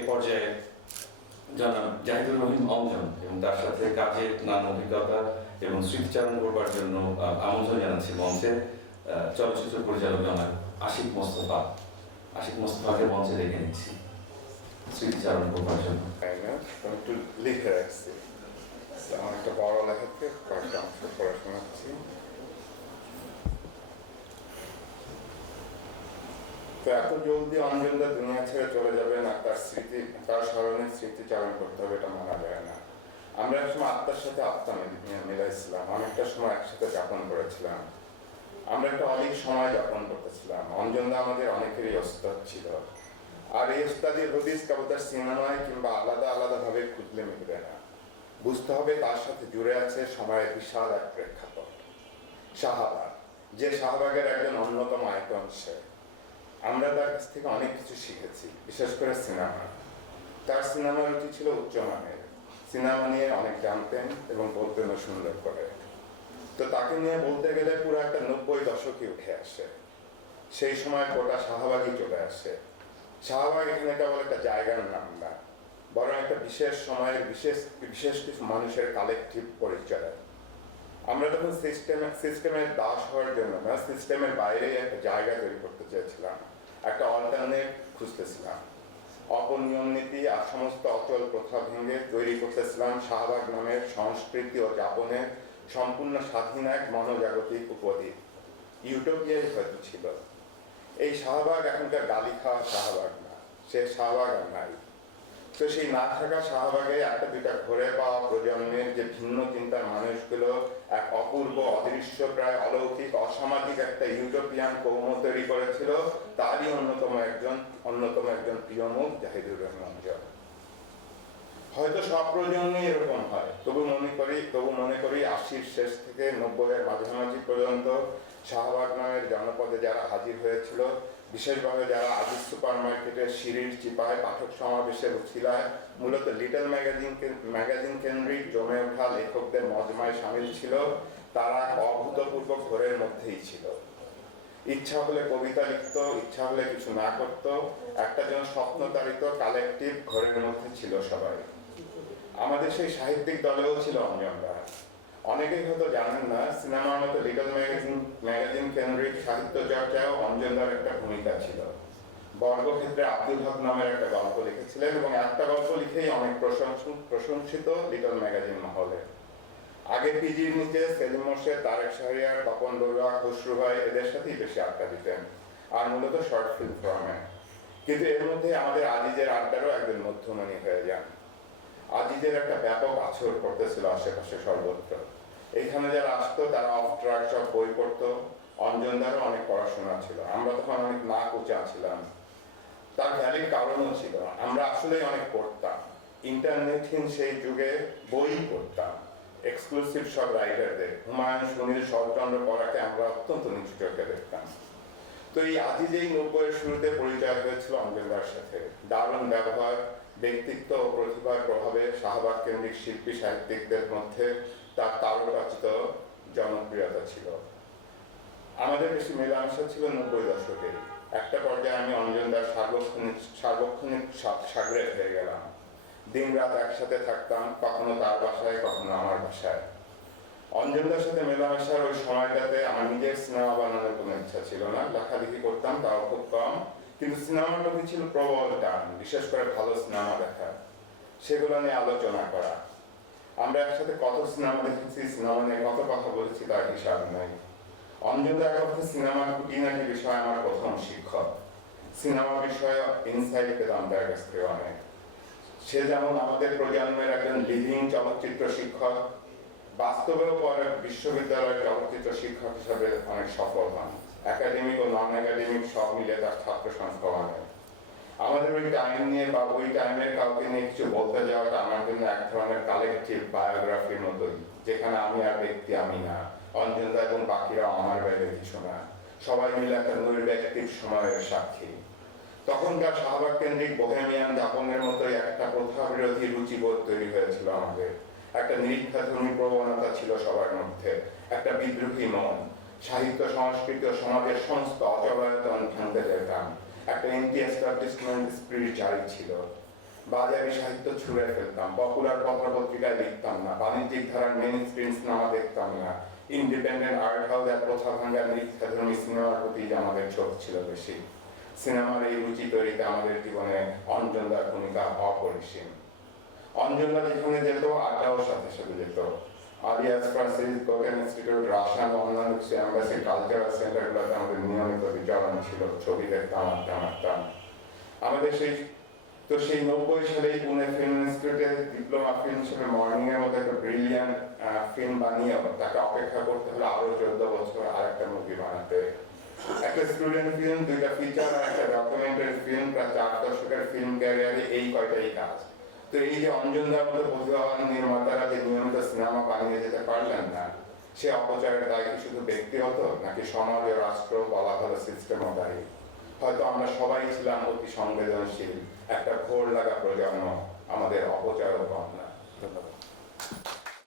এ পর্যায়ে জনাব জাহিদুর রহিম অঞ্জন এবং তার সাথে কাজের নানা অভিজ্ঞতা এবং স্মৃতিচারণ করবার জন্য আমন্ত্রণ জানাচ্ছি মঞ্চে চলচ্চিত্র পরিচালক জনাব আশিক মোস্তফাকে মঞ্চে ডেকে নিচ্ছি স্মৃতিচারণ করবার জন্য। একটু লিখে রাখছি, আমার একটা বড় লেখাতে কয়েকটা অংশ পড়াশোনা করছি। তো এত জলদি অঞ্জনদা দুনিয়া ছেড়ে চলে যাবেন আর তার স্মরণে স্মৃতিচারণ করতে হবে, এটা মানা যায় না। আমরা এক সময় আত্মার সাথে আত্মা মিলাইছিলাম, অনেকটা সময় একসাথে যাপন করেছিলাম, আমরা একটা অনেক সময় যাপন করতেছিলাম। অঞ্জনদা আমাদের অনেকেরই ওস্তাদ ছিল, আর এই ওস্তাদের হদিস কেবল তার সিনেমায় কিংবা আলাদা আলাদা ভাবে খুঁজলে মিলবে না, বুঝতে হবে তার সাথে জুড়ে আছে সময়ের বিশাল এক প্রেক্ষাপট। শাহবাগ, যে শাহবাগের একজন অন্যতম আইকন সে। আমরা তার কাছ থেকে অনেক কিছু শিখেছি, বিশেষ করে সিনেমা। তার সিনেমার রুচি ছিল উচ্চমানের, সিনেমা নিয়ে অনেক জানতেন এবং বলতেন সুন্দর করে। তো তাকে নিয়ে বলতে গেলে পুরো একটা 90 দশকে উঠে আসে। সেই সময় গোটা শাহবাগই চলে আসে। শাহবাগ এখানে কেবল একটা জায়গার নাম না, বরং একটা বিশেষ সময়ের বিশেষ কিছু মানুষের কালেকটিভ পরিচয়। আমরা তখন সিস্টেমের দাস হওয়ার জন্য না, সিস্টেমের বাইরে একটা জায়গা তৈরি করতে চেয়েছিলাম, একটা অল্টারনেট খুঁজতেছিলাম। অপনিয়ম নীতি আর সমস্ত অচল প্রথা ভেঙে তৈরি করতেছিলাম শাহবাগ নামের সংস্কৃতি ও যাপনের সম্পূর্ণ স্বাধীন এক মনোজাগতিক উপদ্বীপ। ইউটোপিয়াই হয়তো ছিল। এই শাহবাগ এখনকার গালি খাওয়া শাহবাগ না, সে শাহবাগ আর নাই। তো সেই না থাকা শাহবাগে একটা দুইটা ঘুরে পাওয়া প্রজন্মের যে ভিন্ন চিন্তার মানুষগুলো এক অপূর্ব, অদৃশ্য, প্রায় অলৌকিক, অসামাজিক একটা ইউটোপিয়ান কৌম তৈরি করেছিল, তারই অন্যতম একজন প্রিয় মুখ জাহিদুর রহিম অঞ্জন। হয়তো সব প্রজন্মই এরকম হয়, তবু মনে করি 80-র শেষ থেকে 90-এর মাঝামাঝি পর্যন্ত শাহবাগ নামের জনপদে যারা হাজির হয়েছিল, বিশেষভাবে যারা আজিজ সুপার মার্কেটের সিঁড়ির চিপায় পাঠক সমাবেশের উছিলায় মূলত লিটল ম্যাগাজিন কেন্দ্রিক জমে ওঠা লেখকদের মজমায় সামিল ছিল, তারা অভূতপূর্ব ঘোরের মধ্যেই ছিল। ইচ্ছা হলে কবিতা লিখত, ইচ্ছা হলে কিছু না করত, একটা যেন স্বপ্নতারিত কালেকটিভ ঘরের মধ্যে ছিল সবাই। আমাদের সেই সাহিত্যিক দলেও ছিল অঞ্জনদা। অনেকেই হয়তো জানেন না, সিনেমার মতো লিটল ম্যাগাজিন কেন্দ্রিক সাহিত্য চর্চায়ও অঞ্জনদার একটা ভূমিকা ছিল। বর্গক্ষেত্রে আব্দুল হক নামের একটা গল্প লিখেছিলেন এবং একটা গল্প লিখেই অনেক প্রশংসিত লিটল ম্যাগাজিন মহলে। আগে পিজির নিচে সেলিম মোর্শেদ, তারেক শাহরিয়ার, তপন বড়ুয়া, খসরু ভাই এদের সাথেই বেশি আড্ডা দিতেন, আর মূলত শর্ট ফিল্ম ফর্মে। কিন্তু এর মধ্যে আমাদের আজিজের আড্ডারও একজন মধ্যমণি হয়ে যান। আজিজের একটা ব্যাপক আছর করতেছিল আশেপাশে সর্বত্র। এইখানে যারা আসতো তারা অফ ট্র্যাক সব বই পড়তো। অঞ্জনদারও অনেক পড়াশোনা ছিল, আমরা তখন অনেক নাক উঁচা ছিলাম। তার ভ্যালিড কারণও ছিল, আমরা আসলে অনেক পড়তাম। ইন্টারনেটহীন সেই যুগে বই পড়তাম, এক্সক্লুসিভ সব রাইটারদের। হুমায়ুন, সুনীল, শরৎচন্দ্র পড়াকে আমরা অত্যন্ত নিচু চোখে দেখতাম। তো এই আজিজেই 90-এর শুরুতে পরিচয় হয়েছিল অঞ্জনদার সাথে। দারুণ ব্যবহার, ব্যক্তিত্ব ও প্রতিভার প্রভাবে শাহবাগ কেন্দ্রিক শিল্পী সাহিত্যিকদের মধ্যে তার তারকাচিত জনপ্রিয়তা ছিল। আমাদের বেশি মেলামেশা ছিল 90 দশকে। একটা পর্যায়ে আমি অঞ্জনদার সার্বক্ষণিক সাগরে হয়ে গেলাম। দিন রাত একসাথে থাকতাম, কখনো তার বাসায়, কখনো আমার বাসায়। অঞ্জনদার সাথে মেলামেশার ওই সময়টাতে আমার নিজের সিনেমা বানানোর কোনো ইচ্ছা ছিল না। লেখালেখি করতাম, তাও খুব কম, কিন্তু সিনেমার প্রতি ছিল প্রবল টান, বিশেষ করে ভালো সিনেমা দেখা, সেগুলো নিয়ে আলোচনা করা। আমরা একসাথে কত সিনেমা দেখেছি, সিনেমা নিয়ে কত কথা বলেছি তার হিসাব নেই। অঞ্জনদা এক অর্থে সিনেমার খুঁটিনাটি বিষয়ে আমার প্রথম শিক্ষক। সিনেমা বিষয়ে ইনসাইট পেতাম তার কাছ থেকে অনেক। সে যেমন আমাদের প্রজন্মের একজন লিভিং চলচ্চিত্র শিক্ষক, বাস্তবেও পরে বিশ্ববিদ্যালয়ের চলচ্চিত্র শিক্ষক হিসাবে অনেক সফল হন। একাডেমিক ও নন একাডেমিক সব মিলে তার ছাত্র সংখ্যা অনেক। আমাদের ওই টাইম নিয়ে বা ওই টাইমের কাউকে নিয়ে কিছু বলতে যাওয়াটা আমার জন্য এক ধরনের কালেকটিভ বায়োগ্রাফির মতোই, যেখানে আমি আর ব্যক্তি আমি না, অঞ্জনদা এবং বাকিরা আমার বাইরে কিছু না, সবাই মিলে একটা নৈর্ব্যক্তিক সময়ের সাক্ষী। তখনকার শাহবাগ কেন্দ্রিক বোহেমিয়ান যাপনের মতোই একটা প্রথা বিরোধী রুচিবোধ তৈরি হয়েছিল আমাদের। একটা নিরীক্ষাধর্মী প্রবণতা ছিল সবার মধ্যে, একটা বিদ্রোহী মন। সাহিত্য, সংস্কৃতি ও সমাজের সমস্ত অচলায়তন ভাঙতে যেতাম। একটা এন্টি এস্টাবলিশমেন্ট স্পিরিট জারি ছিল। বাজারি সাহিত্য ছুঁড়ে ফেলতাম, পপুলার পত্রপত্রিকায় লিখতাম না, বাণিজ্যিক ধারার মেইন স্ক্রিন সিনেমা দেখতাম না, ইন্ডিপেন্ডেন্ট আর্ট হাউস আর প্রথা ভাঙ্গা মিথ্যাধর্মী সিনেমার প্রতি আমাদের ঝোঁক ছিল বেশি। সিনেমার এই রুচি তৈরিতে আমাদের জীবনে অঞ্জনদার ভূমিকা অপরিসীম। অঞ্জনদা যেখানে যেত আড্ডাও সাথে সাথে যেত। আলিয়াস ফ্রান্সিস গোগেন ইনস্টিটিউট, রাশান, অন্যান্য কিছু এম্বাসি কালচারাল সেন্টারগুলোতে আমাদের নিয়মিত বিচরণ ছিল, ছবি দেখতাম, আড্ডা মারতাম। আমাদের সেই 90 সালেই পুনে ফিল্ম ইনস্টিটিউটে ডিপ্লোমা ফিল্ম হিসেবে মর্নিং এর মতো একটা ব্রিলিয়ান্ট ফিল্ম বানিয়ে তাকে অপেক্ষা করতে হলো আরো 14 বছর আর একটা মুভি বানাতে। একটা স্টুডেন্ট ফিল্ম, 2টা ফিচার আর একটা ডকুমেন্টারি ফিল্ম, প্রায় 4 দশকের ফিল্ম ক্যারিয়ারে এই কয়টাই কাজ। তো এই যে অঞ্জনদার মতো প্রতিভাবান নির্মাতারা যে নিয়মিত সিনেমা বানিয়ে যেতে পারলেন না, সে অপচয়ের দায় কি শুধু ব্যক্তিগত, নাকি সমাজ ও রাষ্ট্র, বলা হলো সিস্টেমও দায়ী? হয়তো আমরা সবাই ছিলাম অতি সংবেদনশীল একটা ঘোর লাগা প্রজন্ম, আমাদের অপচয়